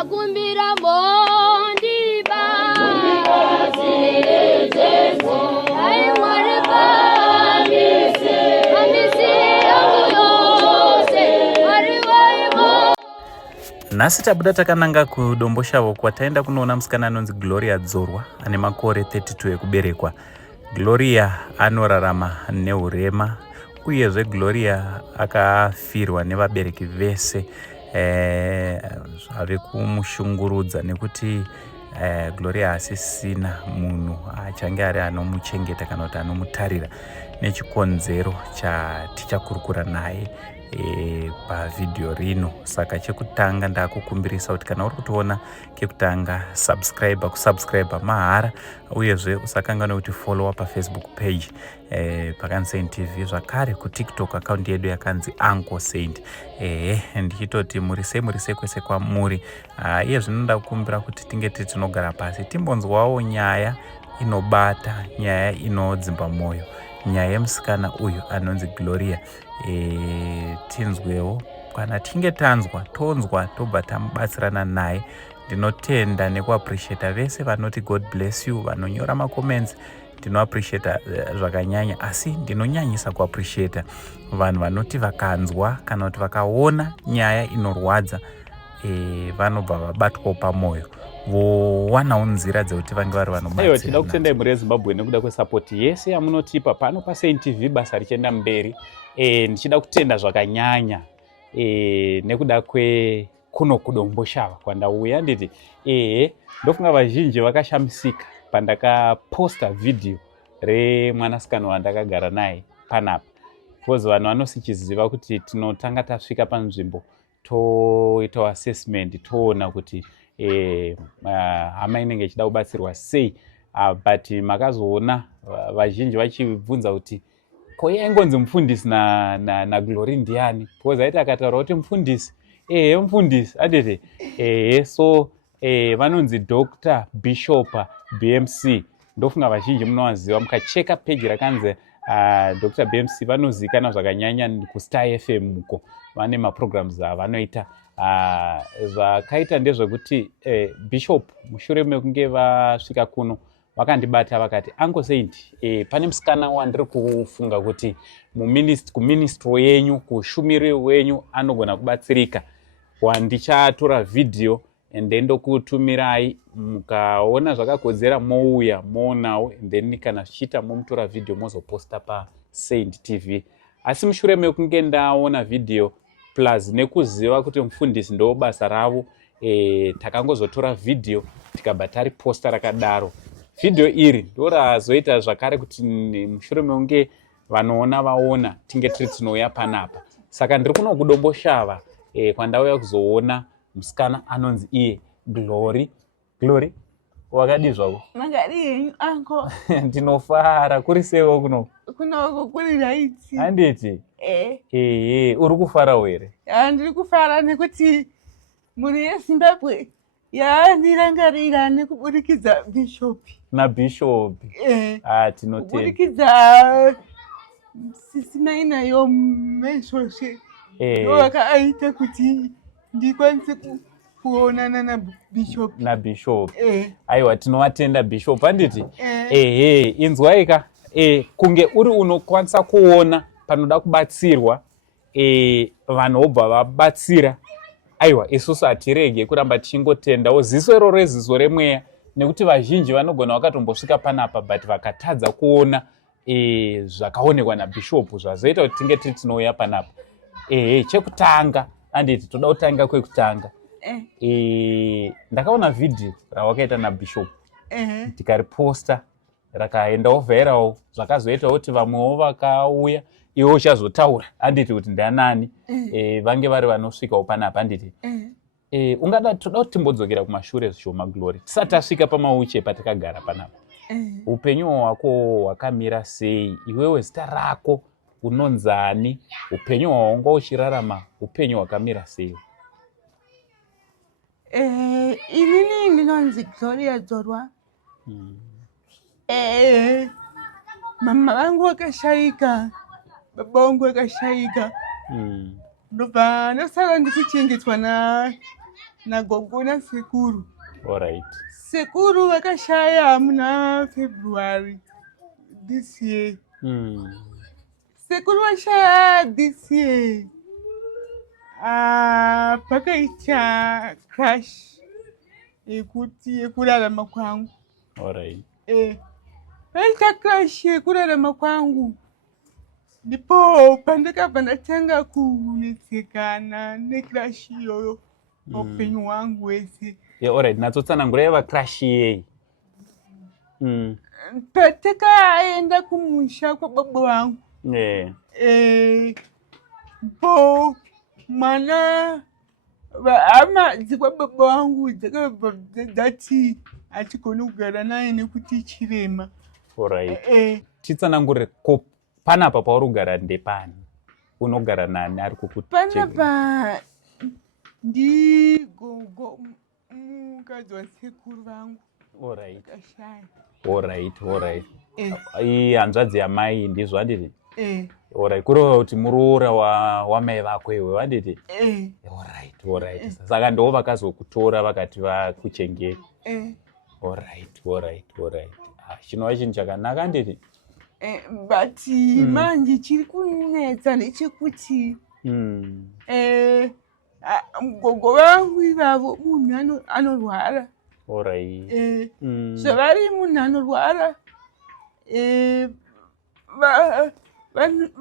ndakumbira mondiba ai mwari kamisi yangu yose mwari waivo. Nhasi tabuda takananga kudomboshavo kwataenda kunoona musikana anonzi Gloria Dzorwa ane makore 32 ekuberekwa. Gloria anorarama neurema uyezve Gloria akafirwa nevabereki vese zvave kumushungurudza nekuti Gloria asisina munhu achange ari anomuchengeta kana kuti anomutarira nechikonzero chatichakurukura naye pavhidhiyo rino. Saka chekutanga ndakukumbirisa kuti kana uri kutoona kekutanga kusubscribe mahara, uyezve usakanganwa kuti followa pafacebook page pakanzi Saint TV, zvakare kutiktok account yedu yakanzi Uncle Saint. Ndichitoti murise kwese kwamuri. Iye zvinoda kukumbira kuti tinge tinogara pasi timbonzwawo nyaya inobata, nyaya inodzimba moyo, nyaya yemusikana uyu anonzi Gloria. Tinzwewo kana tinge tanzwa tonzwa tobva tamubatsirana naye. Ndinotenda nekuappreciata vese vanoti God bless you, vanonyora macomments. Ndinoappreciata zvakanyanya, asi ndinonyanyisa kuappreciata vanhu vanoti vakanzwa kana kuti vakaona nyaya inorwadza vanobva vabatwawo pamoyo vowanawo nzira dzekuti vange vari vanobatsira. Tinoda kutendai muri yeZimbabwe nekuda kwesapoti yese yamunotipa pano paSaint TV, basa richienda mberi. Ndichida kutenda zvakanyanya nekuda kwekuno kudomboshava kwandauya. Nditi ndofunga vazhinji vakashamisika pandakaposta vhidhiyo remwanasikana wandakagara naye panapa, because vanhu vanosichiziva kuti tinotanga tasvika panzvimbo toita assessment toona kuti hama inenge ichida kubatsirwa sei. But makazoona vazhinji vachibvunza kuti ko yaingonzi mufundisi na Glory ndiani, because aiti akataura kuti mufundisi mufundisi adete so vanonzi Dr. Bishop BMC. Ndofunga vazhinji munowaziva, mukacheka page rakanzi Dr. BMC vanozikana zvakanyanya kuStar FM uko vane maprograms avanoita. Zvakaita ndezvekuti Bishop mushure mekunge vasvika kuno vakandibata vakati Uncle Saint, pane musikana wandiri kufunga kuti kuministry yenyu, kushumiro wenyu anogona kubatsirika. Wandichatora vhidhiyo and ndokutumirai, mukaona zvakakodzera mouya moonawo, and then kana zvichiita momutora vhidhiyo mozoposta paSaint TV. Asi mushure mekunge ndaona vhidhiyo plus nekuziva kuti mufundisi ndo basa ravo, takangozotora vhidhiyo tikabva tariposta rakadaro. Vhidhiyo iri ndorazoita zvakare kuti mushure mekunge vanoona vaona tinge tiri tinouya panapa. Saka ndiri kuno kudomboshava kwandauya kuzoona musikana anonzi iye Glory. Wakadi zvako? Makadi anko. Ndinofara. Kuri sewo kuno? Kuno kuri right. Handiti? Uri kufara here? Ndiri kufara nekuti muri yeZimbabwe ndirangarira nekuburikidza Bishop. Na Bishop. Tinotenda. Kuburikidza sisina yo mesoshe. Wakaita kuti ndikwanise kuonana na Bishop. Na Bishop. Aiwa, tinovatenda Bishop. Handiti? Inzwaika. Kunge uri unokwanisa kuona panoda kubatsirwa, vanhu vobva vabatsira. Aiwa, isusu hatirege kuramba tichingotendawo ziso iro reziso remweya, nekuti vazhinji vanogona vakatombosvika panapa but vakatadza kuona zvakaonekwa naBishop zvazoita kuti tinge tiri tinouya panapa. Chekutanga handiti toda kutanga kwekutanga. Ndakaona vhidhiyo rawakaita naBishop, tikariposta rakaendawo vhairawo, zvakazoitawo kuti vamwewo vakauya iwe uchazotaura handiti kuti ndianani, vange vari vanosvikawo panapa handiti. Ungada toda kuti timbodzokera kumashure zvishoma Glory tisati tasvika pamauche patakagara panapa. Upenyu hwako hwakamira sei? Iwewe zita rako unonzani? Upenyu hwaunga uchirarama upenyu hwakamira sei? Inini ndinonzi Gloria Dzorwa. Mama vangu vakashaika, baba vangu vakashaika. Ndobva ndosara ndikuchengetwa nagogo nasekuru. Alright. Sekuru vakashaya muna February this year. Sekuru vashaya this year. Pakaita crash yekurarama kwangu. Alright. Paita crash yekurarama kwangu. Ndipo pandakabva ndatanga kunetsekana necrash iyoyo upenyu hwangu wese. Alright, natsotsanangura yava crash yei. Patakaenda kumusha kwababa vangu. Po mwana hama dzikwababa vangu dzakabva dzati hatigoni kugara naye nekuti chirema. Alright. Titsanangure panapa pauri kugara ndepani? Unogara nani ari kukuchengeta? Panapa ndigogo mukadzi wasekuru vangu. Alright. Kashaya. Alright. Hanzvadzi yamai ndizvo handiti? Alright. Kureva kuti muroora wamai vako iwe handiti? Alright. Saka ndo vakazokutora vakati vakuchengeta. Alright. Chinova chinhu chakanaka handiti? But manje chiri kunetsa nechekuti gogo vangu ivavo munhu anorwara. Zvavari munhu anorwara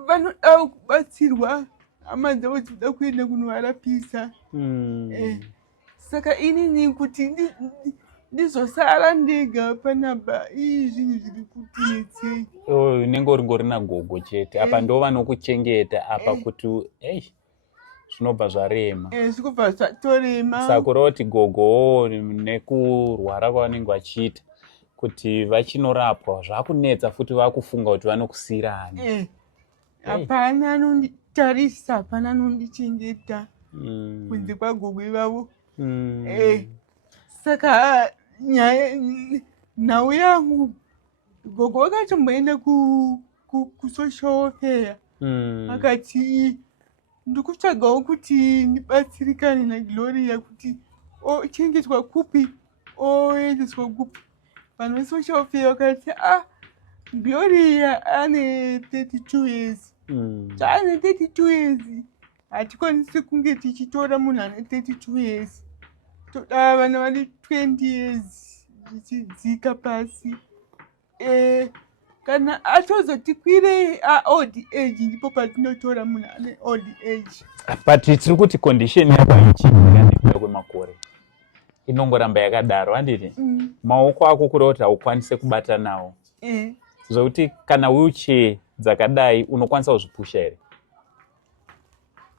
vanoda kubatsirwa, hama dzavo dzinoda kuenda kunovarapisa. Saka inini kuti ndizosara ndega panapa zvinhu zviri kutinetsei. Unenge uringori nagogo chete apa ndo vanokuchengeta apa kuti zvinobva zvarema. Zvikubva zvatorema. Saka kureva kuti gogo nekurwara kwavanenge vachiita kuti vachinorapwa zvakunetsa futi vakufunga kuti vanokusiyirani. Hapana anonditarisa, hapana anondichengeta kunze kwagogo ivavo. Saka nhau yangu gogo vakatomboenda kusocial fair. Vakati ndikutsvagawo kuti ndibatsirikane naGloria kuti ochengetwa kupi oendeswa kupi. Vanhu vesocial fair vakati Gloria ane 32 years. Ane 32 years hatikwanisi kunge tichitora munhu ane 32 years. Toda vana vane 20 years zvichidzika pasi. Kana atozotikwire old age ndipo patinotora munhu ane old age. But tiri kuti condition yako ichidzika nekuda kwemakore inongoramba yakadaro handiti? Maoko ako kureva kuti haukwanise kubata nawo. Zvokuti kana wheelchair dzakadai unokwanisa kuzvipusha here?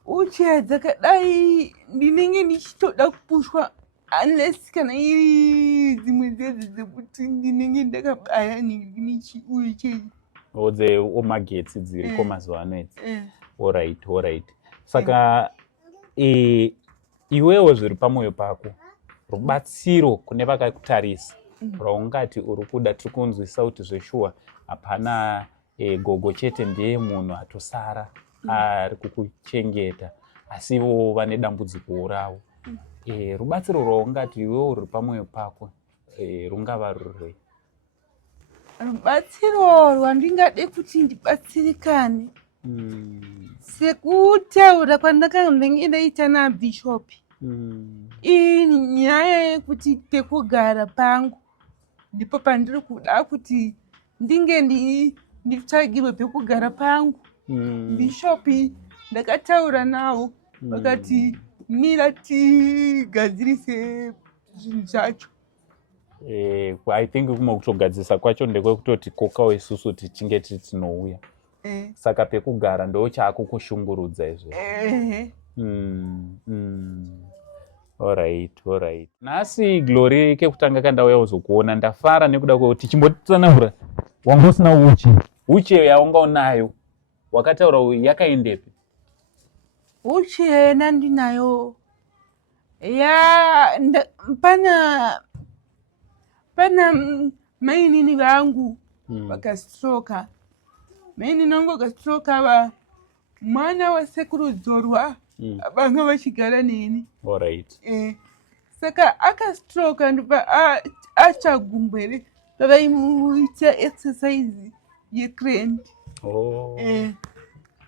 Wheelchair dzakadai ndinenge ndichitoda kupushwa unless kana iri dzimwe dzedzo dzekuti ndinenge ndakabaya wheelchair. Omagetsi dziriko mazuva ano idzi. Alright. Saka iwewo zviri pamwoyo pako rubatsiro kune vakakutarisa rwaungati uri kuda tiri kunzwisa kuti zveshuwa hapana gogo chete ndiye munhu atosara ari kukuchengeta asivo vane dambudziko ravo. Rubatsiro rwaungati iwewo ruri pamwoyo pako rungava ruri? Rubatsiro rwandingade kuti ndibatsirikane sekutaura kwandakanga ndaita naBishop. Iyi nyaya yekuti pekugara pangu ndipo pandiri kuda kuti ndinge nditsvagirwe pekugara pangu. Bishop ndakataura navo vakati mira tigadzirise zvinhu zvacho. I think kumwe kutogadzisa kwacho ndekwekutoti kokawo isusu tichinge tinouya. Saka pekugara ndo chako kushungurudza izvo. Alright. Nhasi Glory kekutanga kandauya kuzokuona ndafara nekuda kwekuti chimbotitsanangura wanga usina wheelchair yaunga unayo wakataura yakaendepi? Wheelchair nandinayo pana mainini vangu vakastroka. Mainini vangu vakastroka mwana wasekuru Dzorwa vanga vachigara neni. Alright. saka akastroke ndobva atsvagumbere pavaimuita exercise yecrane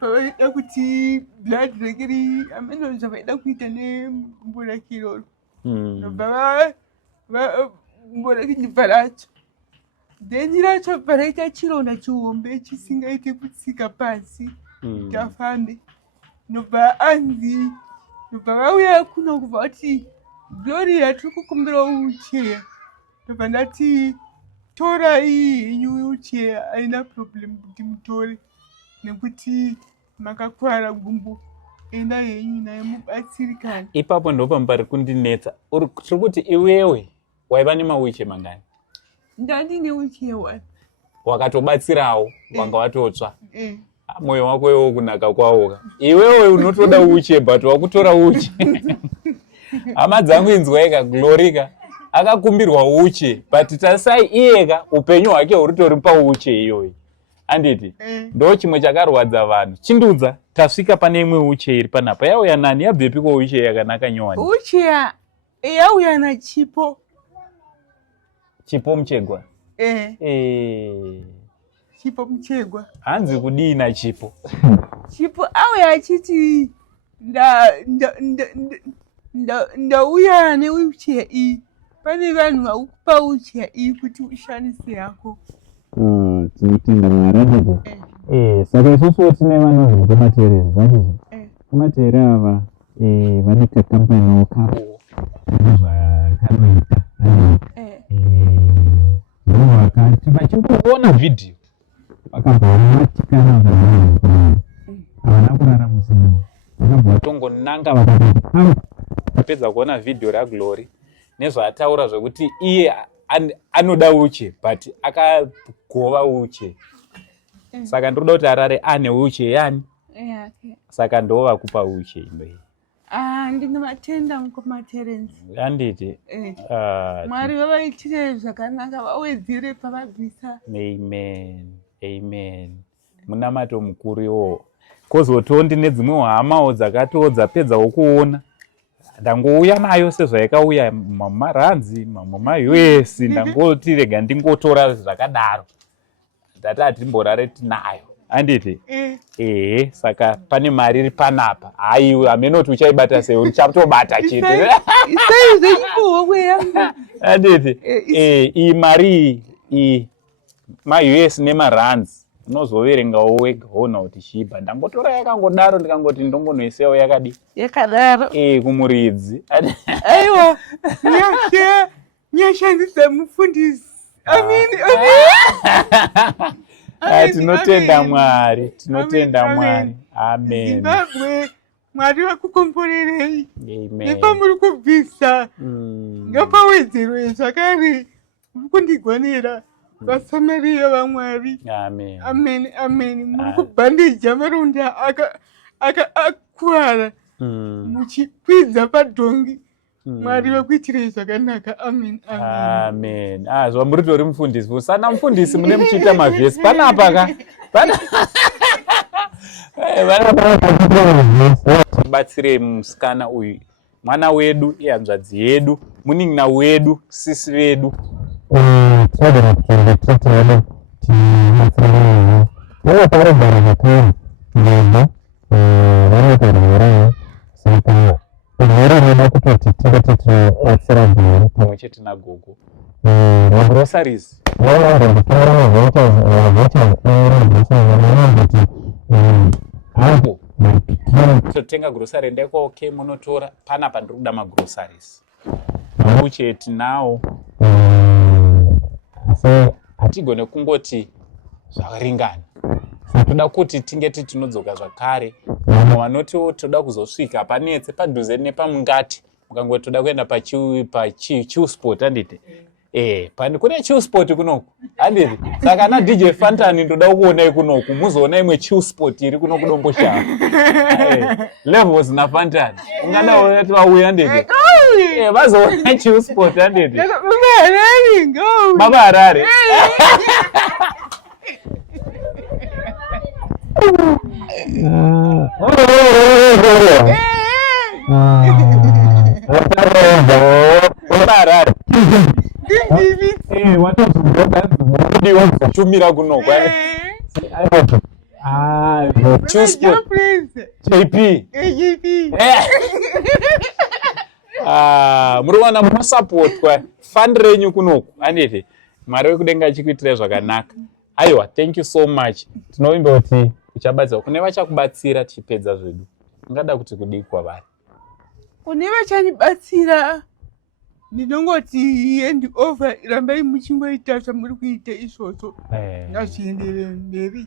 pavaida kuti blood rake ameno zvavaida kuita negumbo rake iroro ndobva gumbo rake ndibva racho then racho bva raita chironda chihombe chisingaite kutsika pasi kuti afambe ndobva anzi ndobva vauya kuno kubva kuti Gloria tiri kukumbira wheelchair ndobva ndati tora iyi henyu wheelchair haina problem kuti mutore nekuti makakwara gumbo enda henyu naye mubatsirikana. Ipapo ndopa pari kundinetsa tiri kuti iwewe waiva nemawheelchair mangani? Ndandine wheelchair 1. Wakatobatsirawo wanga watotsva mwoyo wako iwo kunaka kwawo iwewe unotoda wheelchair but wakutora wheelchair. Hama dzangu inzwaika Glorika akakumbirwa wheelchair but tasai iyeka upenyu hwake huritori pawheelchair iyoyi anditi ndo chimwe chakarwadza vanhu. Chindudza tasvika pane imwe wheelchair iri panapa yauya nani yabvepiko wheelchair yakanaka nyowani? Wheelchair yauya naChipo. Chipo Muchegwa? Chipo Muchegwa. Hanzi kudii naChipo? Chipo auya achiti ndauya newheelchair iyi pane vanhu vakupa wheelchair iyi kuti ushandise yako. Tinotenda Mwari. Saka isusu tine vanhu kumatere zvazvo. Kumatere ava vane kampani kavo zvakanoita. Vakati vachimboona vhidhiyo vakabvatikana havana kurara musina vakabva vatongonanga vakapedza kuona vhidhiyo raGlory nezvaataura zvekuti iye anoda wheelchair but akagova wheelchair. Saka ndinoda kuti arare ane wheelchair yani. Saka ndo vakupa wheelchair inoyi. Ndine matenda mukumaterenzi. Anditi? Mwari vavaitire zvakanaka vawedzere pavabvisa. Amen. Munamato mukuru iwo. Kozotondi nedzimwe hamawo dzakatowo dzapedzawo kuona. Ndangouya nayo sezvaikauya mamaranzi mama-US ndangoti rega ndingotora zvakadaro. Ndatati mborare tinayo. Anditi? Saka pane mari iri panapa. Hayi amenoti uchaibata sei uchatobata chete. Isaize ipo yangu. Anditi? Iyi mari iyi ma-US nemaranzi unozoverengawo wega woona kuti chiba. Ndangotora yakangodaro ndikangoti ndongonoisewo yakadi. Yakadaro. Kumuridzi. Aiwa. Nyashandisa mufundisi. Amini. Tinotenda Mwari. Amen. Zimbabwe Mwari vakukomborerei. Nepamuri kubvisa ngapawedzerwe zvakare muri kundigwanira vasamariya vaMwari. Amen. Muri kubhandija maronda akakwara muchikwidza padhongi. Mwari vakuitirei zvakanaka. Amen. Zvamuritori mufundisi usana mufundisi mune muchiita mavhesi panapa batsire musikana uyu mwana wedu ihanzvadzi yedu munin'ina wedu sisi vedu. Pamwe chete nagogo groceries totenga grocery ndeko okay munotora panapa ndiri kuda magroceries wheelchair tinawo hatigone kungoti zvakaringana toda kuti tingeti tinodzoka zvakare vamwe vanotiwo toda kuzosvika panetse padhuze nepamungati mukangoti toda kuenda pachiu sport anditi kune chiu sport kunoku anditi saka na DJ Fantani ndoda kuonai kunoku muzoona imwe chiu sport iri kuno kudomboshava levels na Fantani ungadawo yati vauya anditi vazoona chiu sport anditi Baba Harare. Harare. Ndindivi. Watozodiwa kuzoshumira kuno kwa. Chuspo. JP. JP. Muri wana munosupport kwa fund renyu kunoku anditi Mwari wekudenga achikuitira zvakanaka. Aiwa, thank you so much. Tinovimba kuti uchabatsira kune vachakubatsira tichipedza zvedu. Ungada kuti kudii kwavari? Kune vachanibatsira ndinongoti hand over rambai muchingoita zvamuri kuita izvozvo. Ngazvienderere mberi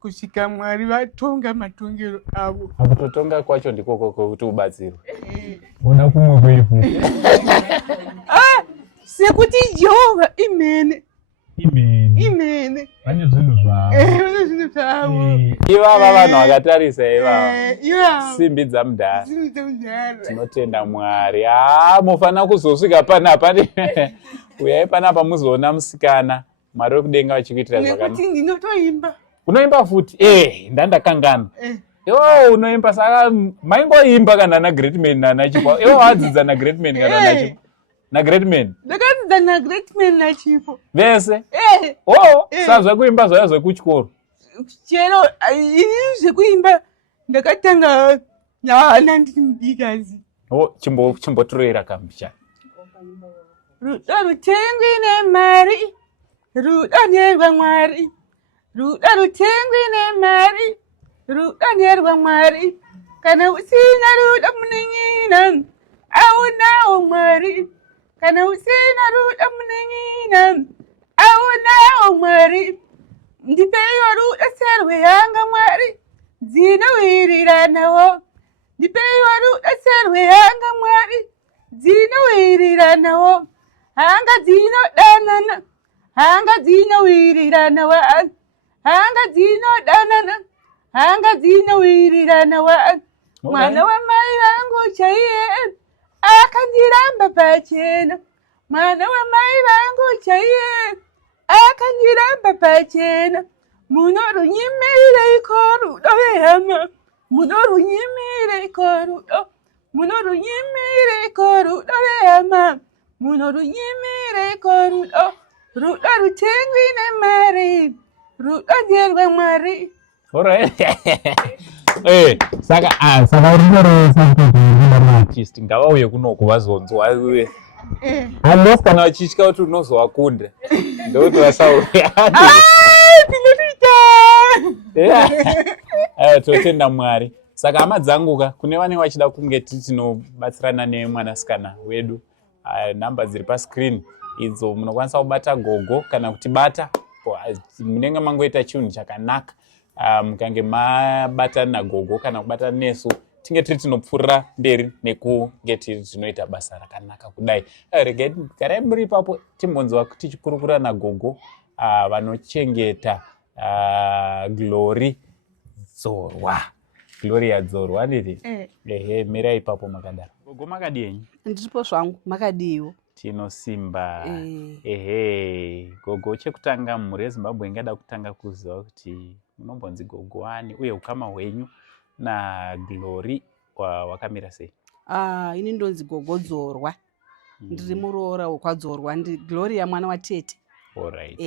kusvika Mwari vatonga matongero avo. Akutotonga kwacho ndiko kuti ubatsirwe. Una kumwe kwefu. Sekuti Jehovah imene. Imene. Vane zvinhu zvavo. Vane zvinhu zvavo. Ivava vanhu vakatarisa ivava. Ivava. Simbi dzamudhara. Simbi dzamudhara. Tinotenda Mwari. Mufana kuzosvika panapa. Uyai panapa muzoona musikana. Mwari wekudenga vachikuitira zvakanaka. Nekuti ndinotoimba. Unoimba futi? Ndandakangana. Iwo unoimba saka maingoimba kana na Great Man nana Chipo. Iwo wadzidza na Great Man kana na Chipo. Na Great Man. Ndakadzidza na Great Man na Chipo. Vese? Sazva kuimba zvaya zvekuchikoro. Chero ini zvekuimba ndakatanga na ndiri mudikazi. Chimboturera kambicha. Rudo rutengwi nemari. Rudo nerwaMwari. Rudo rutengwi nemari. Rudo nerwaMwari. Kana usina rudo muning'ina aunawo Mwari. Kana usina rudo muning'ina aunawo Mwari. Ndipeiwo rudo serwe yanga Mwari dzinowiriranawo. Ndipeiwo rudo serwe yanga Mwari dzinowiriranawo. Hanga dzinodanana. Hanga dzinowiriranawo. Hanga dzinodanana. Hanga dzinowiriranawo. Mwana wamai vangu chaiye akandiramba pachena. Mwana wamai vangu chaiye akandiramba pachena. Munorunyimireiko rudo vehama. Munorunyimireiko rudo. Munorunyimireiko rudo vehama. Munorunyimireiko rudo. Rudo rutengwi nemari. Rudo nderwaMwari. Alright. Saka runoro artist ngavauye kunoku vazonzwa unless kana vachitya kuti unozovakunda ndokuti vasauya. Totenda Mwari. Saka hama dzanguka kune vane vachida kunge tinobatsirana nemwanasikana wedu, namba dziri pascreen idzo munokwanisa kubata gogo kana kutibata munenge mangoita chinhu chakanaka. Mukange mabatana nagogo kana kubatana nesu tinge tiri tinopfuurira mberi nekunge tiri tinoita basa rakanaka kudai. Garai muri ipapo timbonzwa tichikurukura nagogo vanochengeta Glory Dzorwa. Gloria Dzorwa nditi? Mirai ipapo makadaro. Gogo makadii? Ndiripo zvangu, makadiiwo. Tinosimba. Gogo chekutanga mhuri yeZimbabwe ingada kutanga kuziva kuti munombonzi gogo wani uye ukama hwenyu naGlory wakamira sei? Ini ndonzi Gogo Dzorwa. Ndiri muroora wekwaDzorwa. Gloria mwana watete. Alright.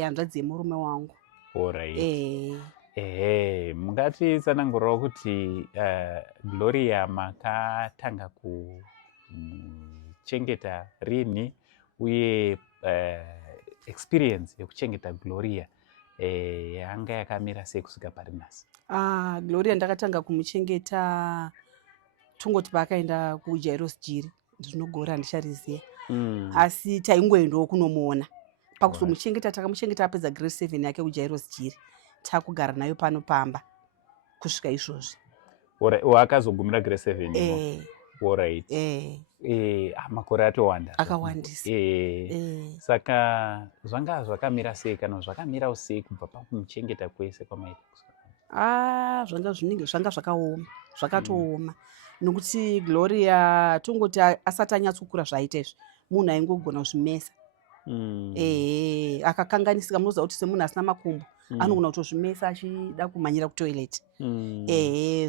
Hanzvadzi yemurume wangu. Alright. Mungatitsanangurirawo kuti Gloria makatanga kuchengeta rini uye experience yekuchengeta Gloria yanga yakamira sei kusvika pari nhasi? Gloria ndakatanga kumuchengeta tungoti paakaenda kuJairos Jiri. Ndinogora handichariziya. Asi taingoendawo kunomuona. Pakuzomuchengeta takamuchengeta apedza grade 7 yake kuJairos Jiri. Takugara nayo pano pamba kusvika izvozvi. Akazogumira grade 7? Alright. Makore atowanda. Akawandisa. Saka zvanga zvakamira sei kana zvakamirawo sei kubva pakumuchengeta kwese kwamaita? Zvanga zvakaoma. Zvakatooma. Nokuti Gloria tongoti asati anyatsokura zvaaita izvi munhu aingogona kuzvimesa. Akakanganisika. Munoziva kuti semunhu asina makumbo anogona kutozvimesa achida kumhanyira kutoilet.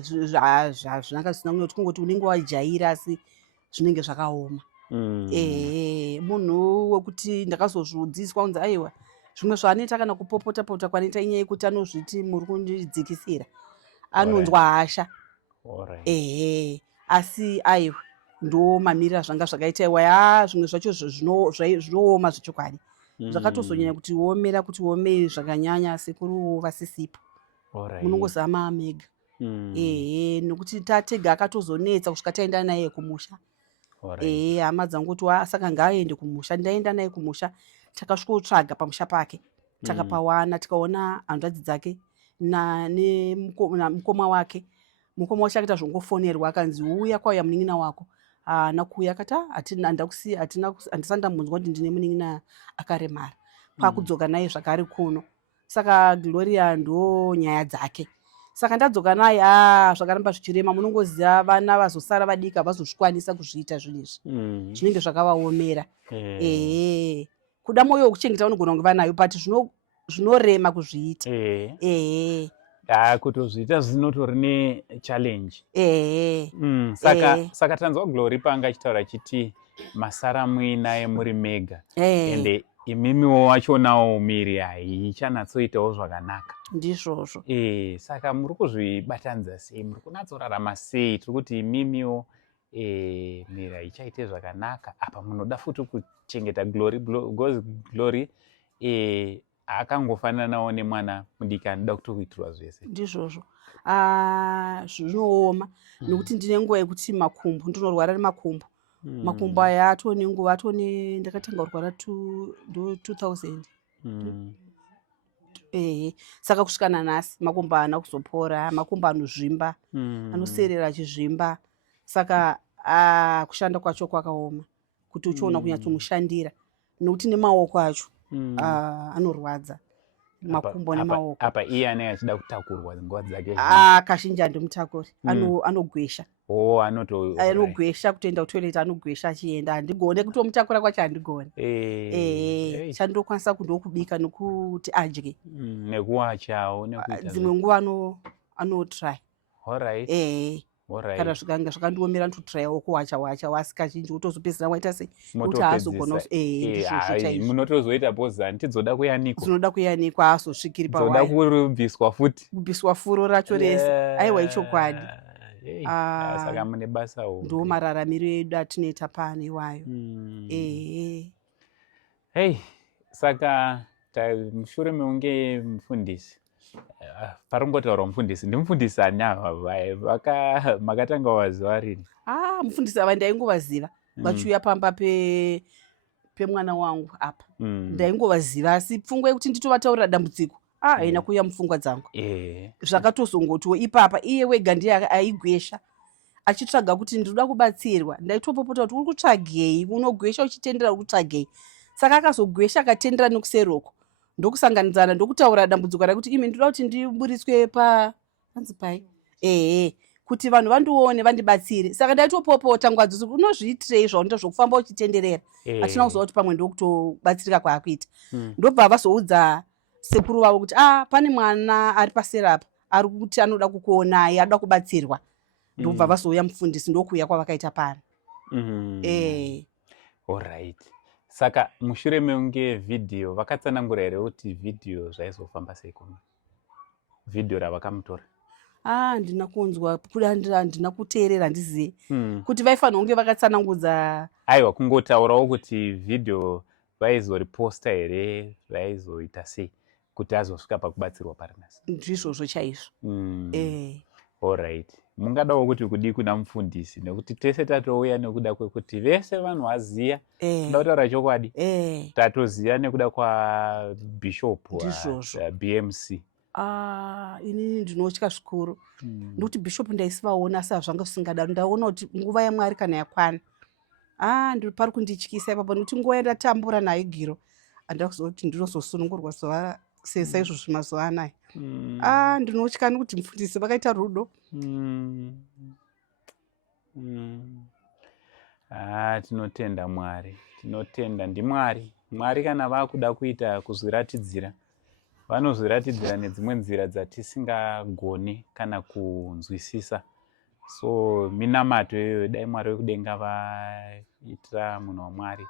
Zvanga zvisina kuti kungoti unenge wajaira asi zvinenge zvakaoma. munhu wekuti ndakazozviudziswa kunzi aiwa zvimwe zvaanoita kana kupopota pota kwanoita inyaya yekuti anozviti muri kundidzikisira anonzwa hasha. Asi aiwa ndo mamirira zvanga zvakaita iwa zvimwe zvacho zvinooma zvechokwadi zvakatozonyanya kuti omera kuti ome zvakanyanya sekuru vasisipo munongozama mega. Nokuti tatega akatozonetsa kusvika taenda naye kumusha. Hama dzangu kuti saka ngaaende kumusha. Ndaenda naye kumusha takasvikotsvaga pamusha pake takapawana tikaona hanzvadzi dzake nemukoma wake. Mukoma wacho akaita zvongofonerwa akanzi uya kwauya munin'ina wako. Haana kuuya akati handisandambunzwa kuti ndine munin'ina akaremara. Kwakudzoka naye zvakare kuno. Saka Gloria ndo nyaya dzake. Saka ndadzoka naye zvakaramba zvichirema munongoziva vana vazosara vadiki havazozvikwanisa kuzviita zvinezvi zvinenge zvakavaomera. Kuda mwoyo wekuchengeta unogona kunge vanayo but zvinorema kuzviita. Kutozviita zvinotori nechallenge. Saka tanzwa Glory panga achitaura chiti masara muinaye muri mega ende imimiwo wachonawo miri haichanatsoitawo zvakanaka. Ndizvozvo. Saka muri kuzvibatanidza sei, muri kunatsorarama sei? Tiri kuti imimiwo miri haichaite zvakanaka apa munoda futi kuchengeta Glory akangofananawo nemwana mudiki anoda kutokuitirwa zvese. Ndizvozvo. Zvinooma nokuti ndine nguva yekuti makumbo ndinorwara nemakumbo. Makumbo aya atone nguva ndakatanga kurwara 2000. Saka kusvikana nhasi makumbo haana kuzopora, makumbo anozvimba anoserera achizvimba. Saka kushanda kwacho kwakaoma kuti uchiona kunyatsomushandira nokuti nemaoko acho anorwadza makumbo nemaoko. Apa iye anenge achida kutakurwa nguva dzake kazhinji handimutakuri anogwesha. Anogwesha kutoenda kutoilet anogwesha achienda. Handigone kutomutakura kwacho handigone. Chandokwanisa kundokubika nokuti adye nekuwachawo dzimwe nguva anotry. Kana zvikanga zvakandiomera ndototrayawo kuwacha wasi kazhinji wotozopedzisira waita sei kuti haazogona. Munotozoita bhozani tidzoda kuyanikwa. Dzinoda kuyanikwa haazosvikiri pazoda kubviswa futi. Kubviswa furo racho rese. Aiwa ichokwadi. Saka mune basa ndo mararamiro edu atinoita pano iwayo. Saka mushure meunge mufundisi paringotaura mufundisi ndimufundisi ani ava makatanga waziva rini? Mufundisi ava ndaingovaziva vachiuya pamba pemwana wangu apa. Ndaingovaziva asi pfungwa yekuti nditovataurira dambudziko haina kuuya mupfungwa dzangu. Zvakatozongotiwo ipapa iye wega ndiye aigwesha achitsvaga kuti ndinoda kubatsirwa. Ndaitopopota kuti uri kutsvagei, unogwesha uchitendera uri kutsvagei. Saka akazogwesha akatendera nekuseroko ndokusanganidzana ndokutaura dambudziko rekuti imi ndoda kuti ndiburiswe panzi pai kuti vanhu vandione vandibatsire. Saka ndaitopopota nguva dzose unozviitirei zvaunoita zvokufamba uchitenderera achina kuziva kuti pamwe ndokutobatsirika kwaakuita. Ndobva vazoudza sekuru vavo kuti pane mwana ari paserapo ari kuti anoda kukuonai anoda kubatsirwa. Ndobva vazouya mufundisi ndokuuya kwavakaita pano. Alright. Saka mushure meunge vhidhiyo vakatsanangura here kuti vhidhiyo zvaizofamba sei kuno? Vhidhiyo ravakamutora handina kunzwa handina kuteerera ndizive kuti vaifanira kunge vakatsanangudza. Aiwa kungotaurawo kuti vhidhiyo vaizoriposta here vaizoita sei kuti azosvika pakubatsirwa pari nhasi. Ndizvozvo chaizvo. Alright. Mungadawo kuti kudi kuna mufundisi nekuti tese tatouya nekuda kwekuti vese vanhu vaziya nda kutaura chokwadi tatoziya nekuda kwabishop BMC. Inini ndinotya zvikuru ndokuti bishop ndaisivaona asi hazvanga zvisingadaro. Ndaona kuti nguva yaMwari kana yakwana pari kundityisa ipapo nekuti nguva yandatambura nayo Giro handida kuziva kuti ndinozosunungurwa zuva saizvozvi mazuva anaya. Ndinotya nekuti mufundisi vakaita rudo. Tinotenda Mwari, tinotenda ndiMwari. Mwari kana vakuda kuita kuzviratidzira vanozviratidzira nedzimwe nzira dzatisingagoni kana kunzwisisa. So minamato iyoyo dai Mwari wekudenga itira munhu waMwari.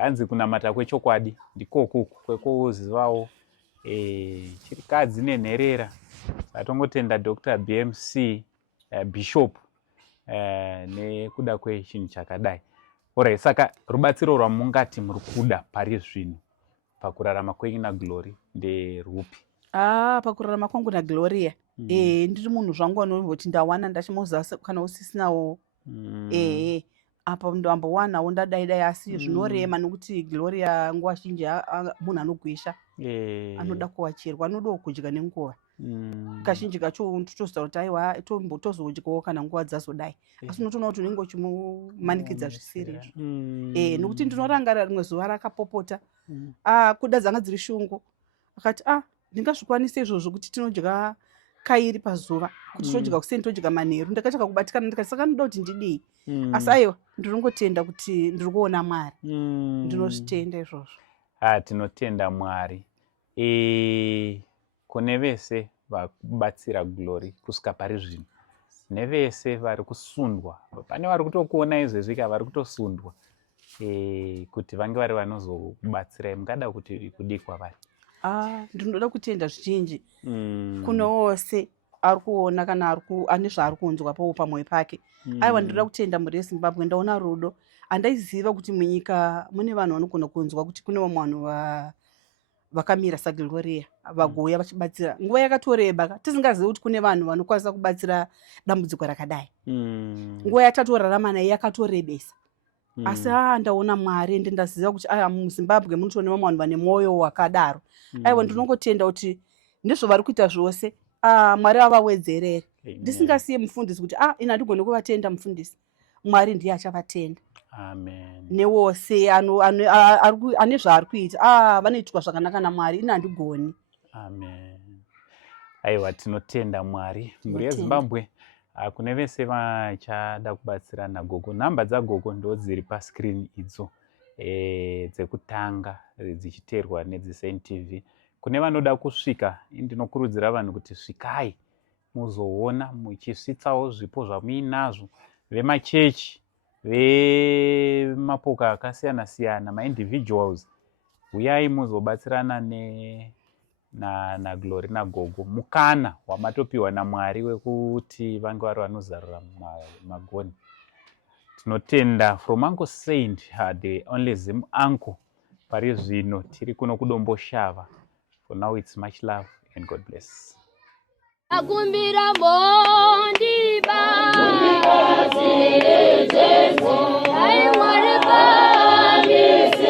Hanzi kunamata kwechokwadi ndikoku kwekuzivawo chirikadzi nenherera. Vatongotenda Dr. BMC Bishop nekuda kwechinhu chakadai. Alright, saka rubatsiro rwamungati muri kuda pari zvino pakurarama kwenyu naGlory nderupi? Pakurarama kwangu naGloria ndiri munhu zvangu anomboti ndawana ndachimozasa kana usisinawo apa ndambowanawo ndadaidai asi zvinorema nokuti Gloria nguva zhinji munhu anogwisha anoda kuwachirwa anodawo kudya nenguva kazhinji kacho totoziva kuti aiwa tozodyawo kana nguva dzazodai asi unotoona kuti unenge uchimumanikidza zvisiri izvo nokuti ndinorangarira rimwe zuva rakapopota kuda dzanga dziri shungu akati ndingazvikwanisa izvozvo kuti tinodya kairi pazuva kuti todya kuseni todya manheru ndakataka kubatikana ndikati saka ndoda kuti ndidii asi aiwa ndinongotenda kuti ndiri kuona Mwari ndinozvitenda izvozvo. Tinotenda Mwari. Kune vese vakubatsira Glory kusvika pari zvino nevese vari kusundwa, pane vari kutokuona izvezvika vari kutosundwa kuti vange vari vanozokubatsirai, mungada kuti kudii kwavari? Ndinoda kutenda zvizhinji kuno wose ari kuona kana ane zvaari kunzwa pamwoyo pake. Aiwa ndinoda kutenda muri yeZimbabwe ndaona rudo. Handaiziva kuti munyika mune vanhu vanogona kunzwa kuti kune vamwe vanhu vakamira saGloria vagouya vachibatsira nguva yakatoreba tisingazivi kuti kune vanhu vanokwanisa kubatsira dambudziko rakadai. Nguva yatatorarama nayo yakatorebesa asi ndaona Mwari ende ndaziva kuti muZimbabwe munotoona vamwe vanhu vane mwoyo wakadaro. Aiwa ndinongotenda kuti ndizvo kuita zvose Mwari avawedzerere. Ndisingasiye mufundisi kuti ina ndigone kuvatenda mufundisi, Mwari ndiye achavatenda. Amen. Newose ane zvaari kuita vanoitwa zvakanaka naMwari, ina handigoni. Amen. Aiwa tinotenda Mwari. Mhuri yeZimbabwe kune vese vachada kubatsira naGogo, nhamba dzaGogo ndo dziri paskirini idzo dzekutanga dzichiteerwa nedziSaint TV. Kune vanoda kusvika, ndinokurudzira vanhu kuti svikai muzoona muchisvitsawo zvipo zvamuinazvo, vemachechi, vemapoka akasiyana siyana, maindividuals. Uyai muzobatsirana naGlory naGogo. Mukana wamatopiwa naMwari wekuti vange vari vanozarura magoni. Tinotenda from Uncle Saint, the only Zim uncle pari zvino tiri kuno kudomboshava. For now it's much love and God bless. Akumbira mondiba ai Mwari kamisi